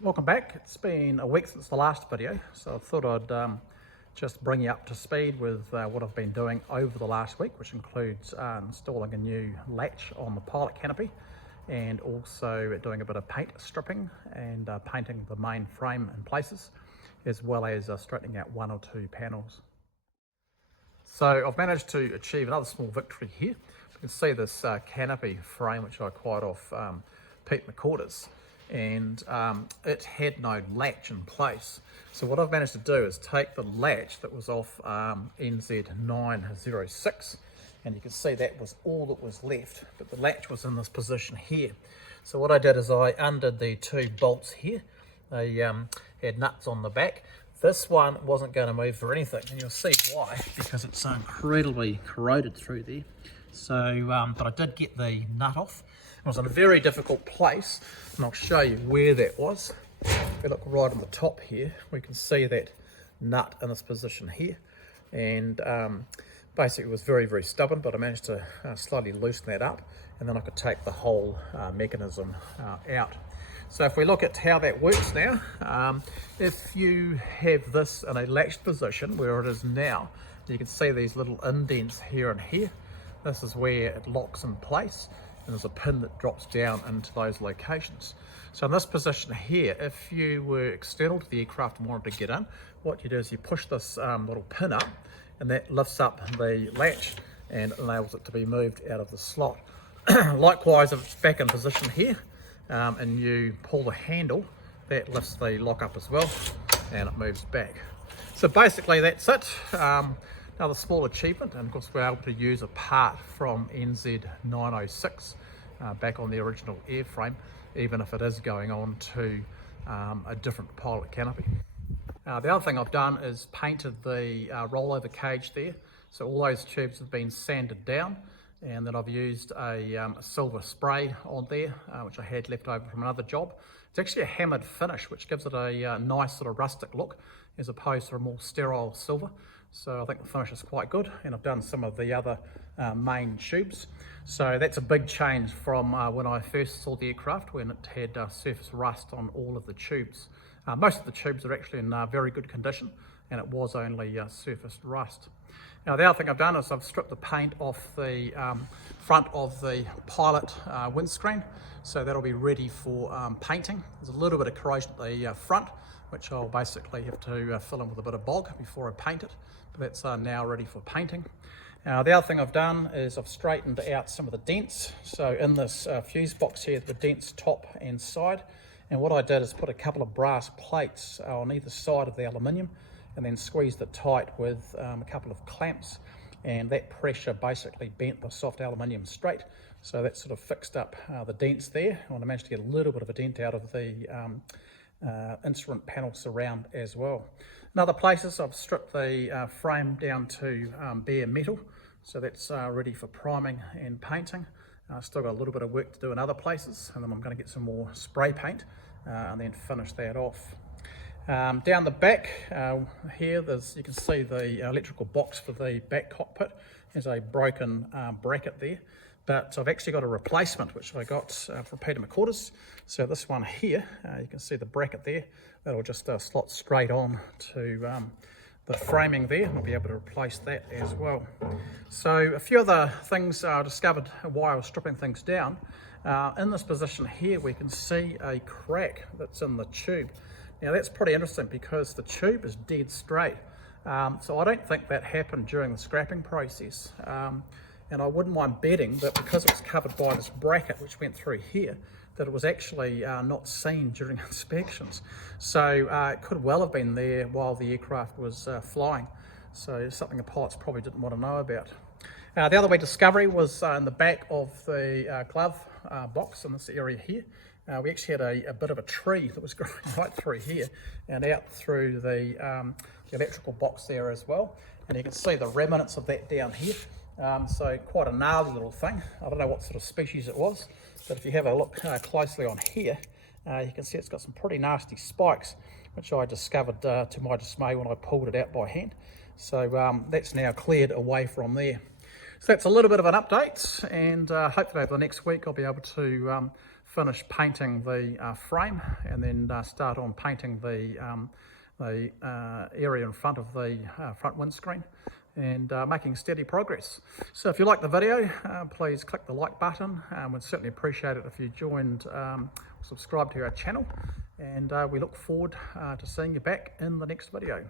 Welcome back. It's been a week since the last video, so I thought I'd just bring you up to speed with what I've been doing over the last week, which includes installing a new latch on the pilot canopy and also doing a bit of paint stripping and painting the main frame in places, as well as straightening out one or two panels. So I've managed to achieve another small victory here. You can see this canopy frame which I acquired off Pete McCorders, and it had no latch in place. So what I've managed to do is take the latch that was off NZ906, and you can see that was all that was left, but the latch was in this position here. So what I did is I undid the two bolts here. They had nuts on the back. This one wasn't going to move for anything, and you'll see why, because it's incredibly corroded through there. So, but I did get the nut off. It was in a very difficult place, and I'll show you where that was. If you look right on the top here, we can see that nut in this position here, and basically it was very, very stubborn, but I managed to slightly loosen that up, and then I could take the whole mechanism out. So if we look at how that works now, if you have this in a latched position where it is now, you can see these little indents here and here. This is where it locks in place, and there's a pin that drops down into those locations. So in this position here, if you were external to the aircraft and wanted to get in, what you do is you push this little pin up, and that lifts up the latch and enables it to be moved out of the slot. Likewise, if it's back in position here, and you pull the handle, that lifts the lock up as well, and it moves back. So basically that's it. Another small achievement, and of course we're able to use a part from NZ906 back on the original airframe, even if it is going on to a different pilot canopy. The other thing I've done is painted the rollover cage there, so all those tubes have been sanded down, and then I've used a silver spray on there, which I had left over from another job. It's actually a hammered finish, which gives it a nice sort of rustic look, as opposed to a more sterile silver. So I think the finish is quite good, and I've done some of the other main tubes. So that's a big change from when I first saw the aircraft, when it had surface rust on all of the tubes. Most of the tubes are actually in very good condition, and it was only surface rust. Now the other thing I've done is I've stripped the paint off the front of the pilot windscreen, so that'll be ready for painting. There's a little bit of corrosion at the front, which I'll basically have to fill in with a bit of bog before I paint it, but that's now ready for painting. Now the other thing I've done is I've straightened out some of the dents. So in this fuse box here, the dents top and side, and what I did is put a couple of brass plates on either side of the aluminium, and then squeezed it tight with a couple of clamps, and that pressure basically bent the soft aluminium straight. So that sort of fixed up the dents there, and I managed to get a little bit of a dent out of the instrument panel surround as well. In other places I've stripped the frame down to bare metal, so that's ready for priming and painting. Still got a little bit of work to do in other places, and then I'm going to get some more spray paint and then finish that off. Down the back here, you can see the electrical box for the back cockpit. There's a broken bracket there, but I've actually got a replacement which I got from Peter McCorders. So this one here, you can see the bracket there, that'll just slot straight on to the framing there, and I'll be able to replace that as well. So a few other things I discovered while I was stripping things down. In this position here, we can see a crack that's in the tube. Now that's pretty interesting because the tube is dead straight. So I don't think that happened during the scrapping process. And I wouldn't mind betting that because it was covered by this bracket which went through here, that it was actually not seen during inspections. So it could well have been there while the aircraft was flying. So something the pilots probably didn't want to know about. The other wee discovery was in the back of the glove box in this area here. We actually had a bit of a tree that was growing right through here and out through the electrical box there as well. And you can see the remnants of that down here. So quite a gnarly little thing. I don't know what sort of species it was, but if you have a look closely on here, you can see it's got some pretty nasty spikes, which I discovered to my dismay when I pulled it out by hand. So that's now cleared away from there. So that's a little bit of an update, and hopefully over the next week I'll be able to finish painting the frame, and then start on painting the area in front of the front windscreen, and making steady progress. So if you like the video, please click the like button. We'd certainly appreciate it if you joined, subscribe to our channel, and we look forward to seeing you back in the next video.